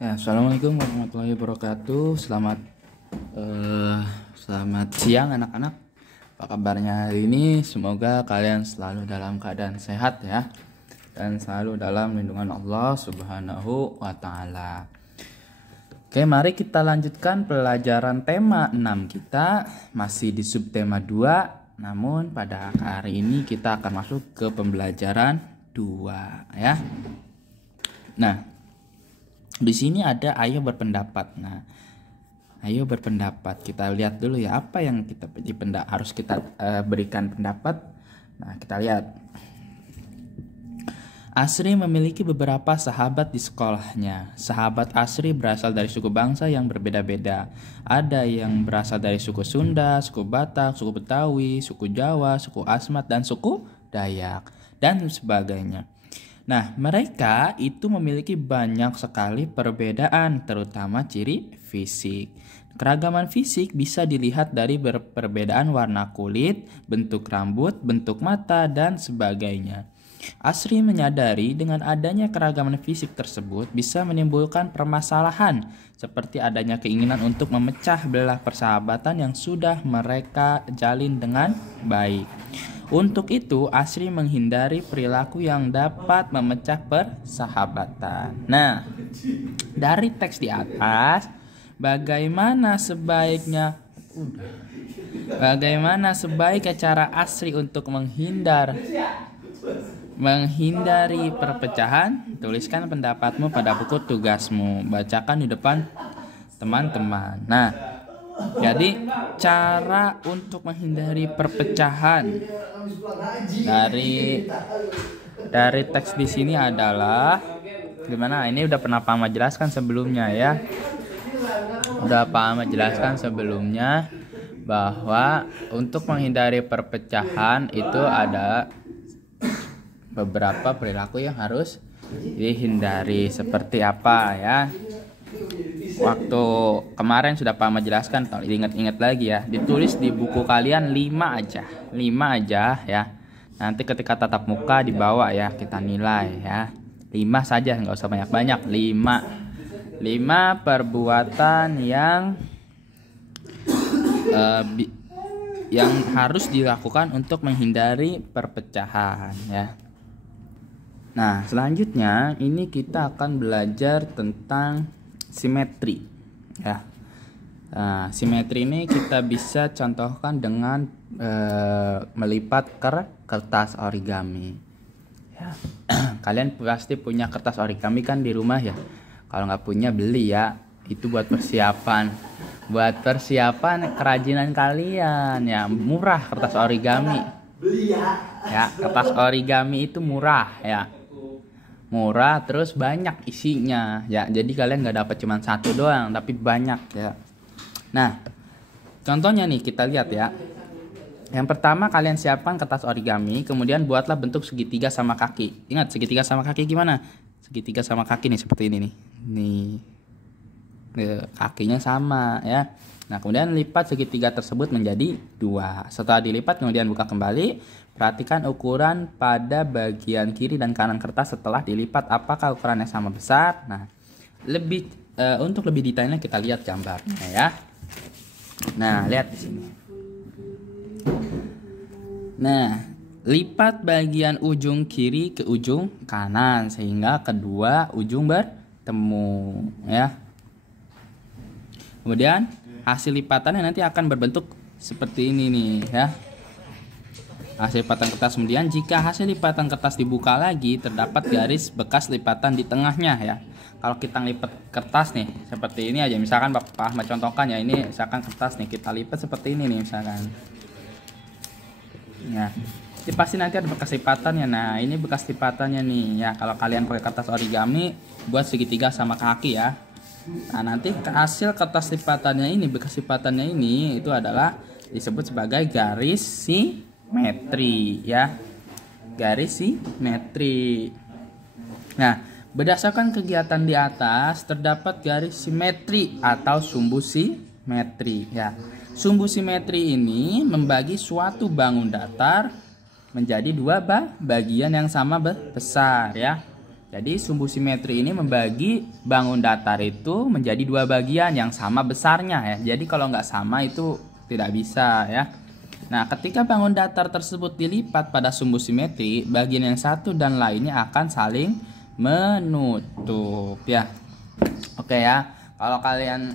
Ya, assalamualaikum warahmatullahi wabarakatuh. Selamat siang anak-anak. Apa kabarnya hari ini? Semoga kalian selalu dalam keadaan sehat ya, dan selalu dalam lindungan Allah Subhanahu wa Ta'ala. Oke, mari kita lanjutkan pelajaran tema 6 kita. Masih di subtema 2, namun pada hari ini kita akan masuk ke pembelajaran 2 ya. Nah, di sini ada ayo berpendapat. Nah, ayo berpendapat. Kita lihat dulu ya apa yang harus kita berikan pendapat. Nah, kita lihat. Asri memiliki beberapa sahabat di sekolahnya. Sahabat Asri berasal dari suku bangsa yang berbeda-beda. Ada yang berasal dari suku Sunda, suku Batak, suku Betawi, suku Jawa, suku Asmat, dan suku Dayak, dan sebagainya. Nah, mereka itu memiliki banyak sekali perbedaan, terutama ciri fisik. Keragaman fisik bisa dilihat dari perbedaan warna kulit, bentuk rambut, bentuk mata, dan sebagainya. Asri menyadari dengan adanya keragaman fisik tersebut bisa menimbulkan permasalahan, seperti adanya keinginan untuk memecah belah persahabatan yang sudah mereka jalin dengan baik. Untuk itu, Asri menghindari perilaku yang dapat memecah persahabatan. Nah, dari teks di atas, bagaimana sebaiknya cara Asri untuk menghindari perpecahan? Tuliskan pendapatmu pada buku tugasmu. Bacakan di depan teman-teman. Nah, jadi cara untuk menghindari perpecahan dari teks di sini adalah gimana? Ini udah pernah Pak Ahmad jelaskan sebelumnya ya. Bahwa untuk menghindari perpecahan itu ada beberapa perilaku yang harus dihindari. Seperti apa ya? Waktu kemarin sudah Pak Ahmad jelaskan, ingat-ingat lagi ya. Ditulis di buku kalian 5 aja ya. Nanti ketika tatap muka dibawa ya, kita nilai ya. 5 saja, nggak usah banyak-banyak. 5 perbuatan yang harus dilakukan untuk menghindari perpecahan ya. Nah, selanjutnya ini kita akan belajar tentang simetri ya. Nah, simetri ini kita bisa contohkan dengan melipat kertas origami ya. Kalian pasti punya kertas origami kan di rumah ya. Kalau nggak punya, beli ya. Itu buat persiapan kerajinan kalian ya. Murah kertas origami ya. Kertas origami itu murah ya. Murah, terus banyak isinya ya. Jadi kalian nggak dapat cuma satu doang, tapi banyak ya. Nah, contohnya nih kita lihat ya. Yang pertama, kalian siapkan kertas origami, kemudian buatlah bentuk segitiga sama kaki. Ingat segitiga sama kaki gimana? Segitiga sama kaki nih seperti ini nih. Kakinya sama ya. Nah, kemudian lipat segitiga tersebut menjadi 2. Setelah dilipat kemudian buka kembali. Perhatikan ukuran pada bagian kiri dan kanan kertas setelah dilipat, apakah ukurannya sama besar. Nah, untuk lebih detailnya kita lihat gambarnya ya. Nah, lihat di sini. Nah, lipat bagian ujung kiri ke ujung kanan sehingga kedua ujung bertemu ya. Kemudian hasil lipatannya nanti akan berbentuk seperti ini nih ya. Hasil lipatan kertas. Kemudian jika hasil lipatan kertas dibuka lagi, terdapat garis bekas lipatan di tengahnya ya. Kalau kita lipat kertas nih seperti ini aja, misalkan Pak Ahmad contohkan ya, ini misalkan kertas nih kita lipat seperti ini nih misalkan ya. Ini pasti nanti ada bekas lipatannya. Nah, ini bekas lipatannya nih ya. Kalau kalian pakai kertas origami, buat segitiga sama kaki ya. Nah, nanti hasil kertas lipatannya ini, bekas lipatannya ini itu adalah disebut sebagai garis simetri ya. Garis simetri. Nah, berdasarkan kegiatan di atas terdapat garis simetri atau sumbu simetri ya. Sumbu simetri ini membagi suatu bangun datar menjadi 2 bagian yang sama besar ya. Jadi sumbu simetri ini membagi bangun datar itu menjadi dua bagian yang sama besarnya ya. Jadi kalau nggak sama itu tidak bisa ya. Nah, ketika bangun datar tersebut dilipat pada sumbu simetri, bagian yang satu dan lainnya akan saling menutup ya. Oke ya. Kalau kalian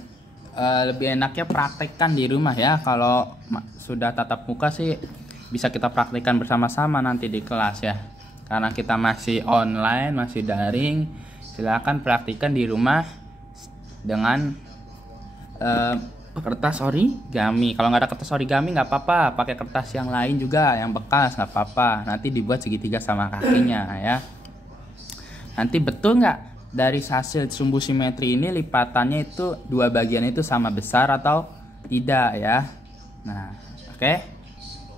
lebih enaknya praktekkan di rumah ya. Kalau sudah tatap muka sih bisa kita praktekkan bersama-sama nanti di kelas ya. Karena kita masih online, masih daring, silakan praktikkan di rumah dengan kertas origami. Kalau nggak ada kertas origami nggak apa-apa, pakai kertas yang lain juga, yang bekas nggak apa-apa. Nanti dibuat segitiga sama kakinya ya. Nanti betul nggak dari hasil sumbu simetri ini lipatannya itu dua bagian itu sama besar atau tidak ya. Nah, oke.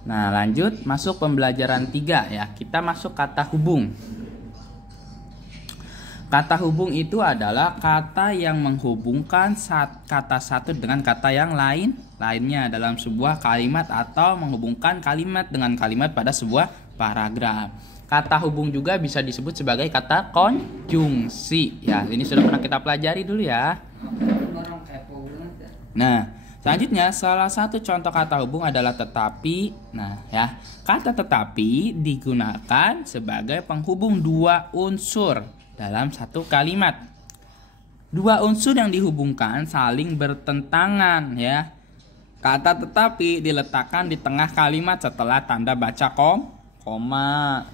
Nah, lanjut masuk pembelajaran 3 ya. Kita masuk kata hubung. Kata hubung itu adalah kata yang menghubungkan kata satu dengan kata yang lainnya dalam sebuah kalimat atau menghubungkan kalimat dengan kalimat pada sebuah paragraf. Kata hubung juga bisa disebut sebagai kata konjungsi. Ya, ini sudah pernah kita pelajari dulu ya. Nah, selanjutnya, salah satu contoh kata hubung adalah tetapi. Nah, ya, kata tetapi digunakan sebagai penghubung dua unsur dalam satu kalimat. Dua unsur yang dihubungkan saling bertentangan, ya. Kata tetapi diletakkan di tengah kalimat setelah tanda baca koma.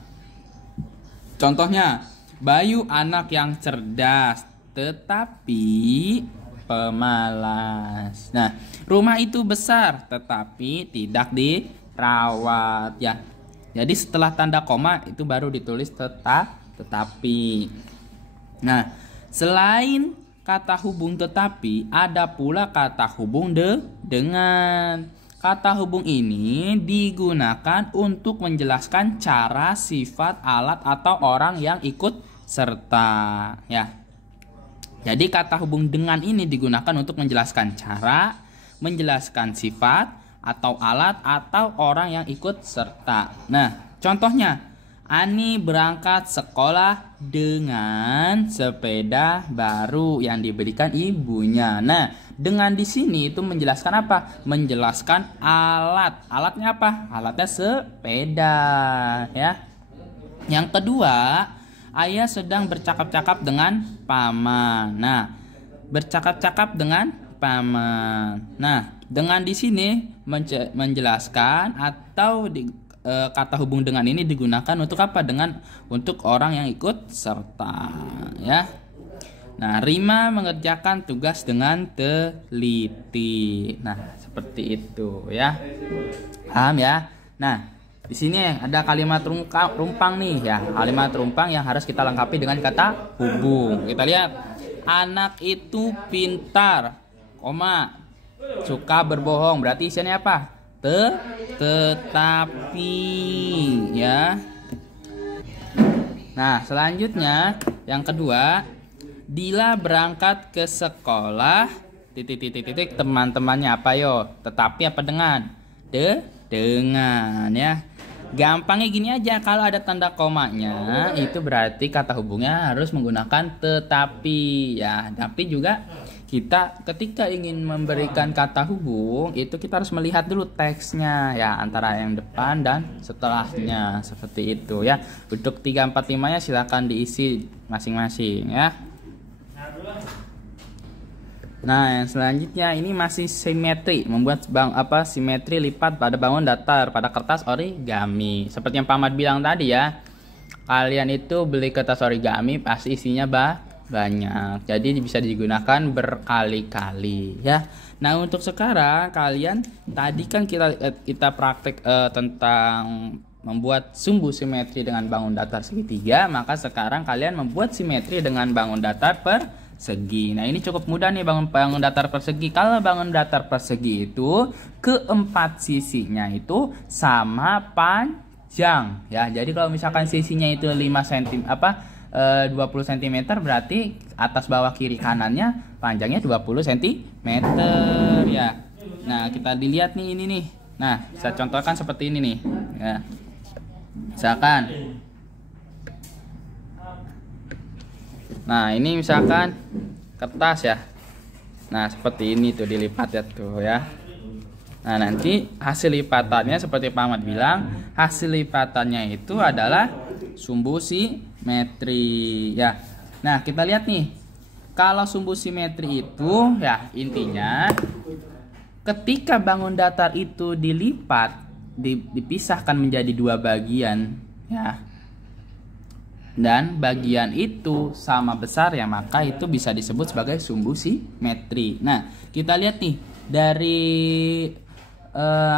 Contohnya, Bayu anak yang cerdas, tetapi pemalas. Nah, rumah itu besar tetapi tidak dirawat ya. Jadi setelah tanda koma itu baru ditulis tetapi. Nah, selain kata hubung tetapi, ada pula kata hubung dengan. Kata hubung ini digunakan untuk menjelaskan cara, sifat, alat atau orang yang ikut serta ya. Jadi kata hubung dengan ini digunakan untuk menjelaskan cara, menjelaskan sifat atau alat atau orang yang ikut serta. Nah, contohnya, Ani berangkat sekolah dengan sepeda baru yang diberikan ibunya. Nah, dengan di sini itu menjelaskan apa? Menjelaskan alat. Alatnya apa? Alatnya sepeda, ya. Yang kedua, Ayah sedang bercakap-cakap dengan paman. Nah, bercakap-cakap dengan paman. Nah, dengan di sini menjelaskan atau kata hubung dengan ini digunakan untuk apa? Untuk orang yang ikut serta, ya. Nah, Rima mengerjakan tugas dengan teliti. Nah, seperti itu, ya. Paham ya? Nah, di sini ada kalimat rumpang nih ya. Kalimat rumpang yang harus kita lengkapi dengan kata hubung. Kita lihat. Anak itu pintar, suka berbohong. Berarti isinya apa? Tetapi ya. Nah, selanjutnya yang kedua, Dila berangkat ke sekolah teman-temannya apa yo? Tetapi apa dengan? Dengan ya. Gampangnya gini aja, kalau ada tanda komanya itu berarti kata hubungnya harus menggunakan tetapi ya. Tapi juga kita ketika ingin memberikan kata hubung itu kita harus melihat dulu teksnya ya, antara yang depan dan setelahnya, seperti itu ya. Untuk 3, 4, 5 nya silakan diisi masing-masing ya. Nah, yang selanjutnya ini masih simetri, membuat simetri lipat pada bangun datar pada kertas origami. Seperti yang Pak Ahmad bilang tadi ya, kalian itu beli kertas origami pasti isinya banyak, jadi bisa digunakan berkali-kali ya. Nah, untuk sekarang kalian tadi kan kita praktek tentang membuat sumbu simetri dengan bangun datar segitiga, maka sekarang kalian membuat simetri dengan bangun datar persegi. Nah, ini cukup mudah nih bangun datar persegi. Kalau bangun datar persegi itu keempat sisinya itu sama panjang ya. Jadi kalau misalkan sisinya itu 5 cm 20 cm berarti atas bawah kiri kanannya panjangnya 20 cm ya. Nah, kita dilihat nih ini nih. Nah, saya contohkan seperti ini nih ya. Misalkan Nah, ini misalkan kertas ya. Nah, seperti ini tuh dilipat ya tuh ya. Nah, nanti hasil lipatannya seperti Pak Ahmad bilang, hasil lipatannya itu adalah sumbu simetri ya. Nah, kita lihat nih. Kalau sumbu simetri itu ya intinya ketika bangun datar itu dilipat, dipisahkan menjadi dua bagian ya. Dan bagian itu sama besar ya, maka itu bisa disebut sebagai sumbu simetri. Nah, kita lihat nih dari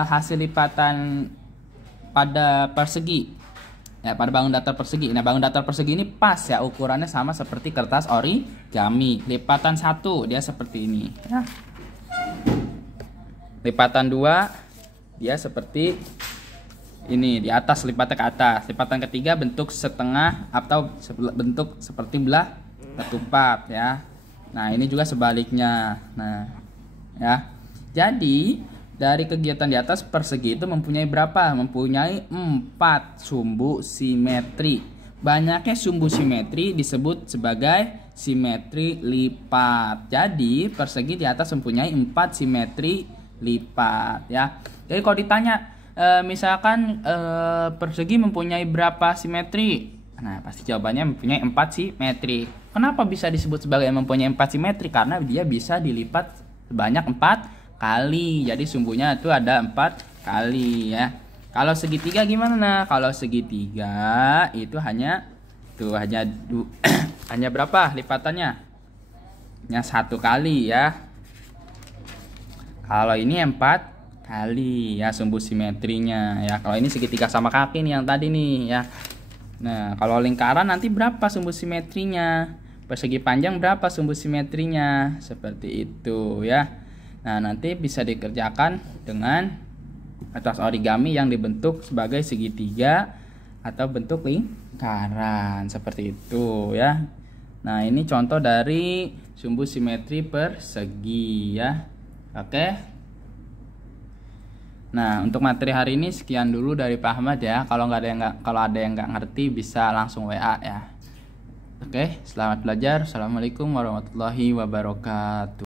hasil lipatan pada persegi ya, pada bangun datar persegi. Nah, bangun datar persegi ini pas ya, ukurannya sama seperti kertas origami. Lipatan 1 dia seperti ini ya. Lipatan 2 dia seperti ini, di atas, lipatnya ke atas. Lipatan ketiga bentuk setengah atau bentuk seperti belah ketupat ya. Nah, ini juga sebaliknya. Nah, ya. Jadi, dari kegiatan di atas, persegi itu mempunyai berapa? Mempunyai 4 sumbu simetri. Banyaknya sumbu simetri disebut sebagai simetri lipat. Jadi, persegi di atas mempunyai 4 simetri lipat ya. Jadi kalau ditanya misalkan persegi mempunyai berapa simetri? Nah, pasti jawabannya mempunyai 4 simetri. Kenapa bisa disebut sebagai mempunyai 4 simetri? Karena dia bisa dilipat sebanyak 4 kali. Jadi sumbunya itu ada 4 kali ya. Kalau segitiga gimana? Nah, kalau segitiga itu hanya hanya berapa lipatannya? Hanya 1 kali ya. Kalau ini 4 kali ya sumbu simetrinya ya. Kalau ini segitiga sama kaki nih yang tadi nih ya. Nah, kalau lingkaran nanti berapa sumbu simetrinya? Persegi panjang berapa sumbu simetrinya? Seperti itu ya. Nah, nanti bisa dikerjakan dengan kertas origami yang dibentuk sebagai segitiga atau bentuk lingkaran seperti itu ya. Nah, ini contoh dari sumbu simetri persegi ya. Oke. Nah, untuk materi hari ini sekian dulu dari Pak Ahmad ya. Kalau ada yang nggak ngerti bisa langsung WA ya. Oke, selamat belajar. Assalamualaikum warahmatullahi wabarakatuh.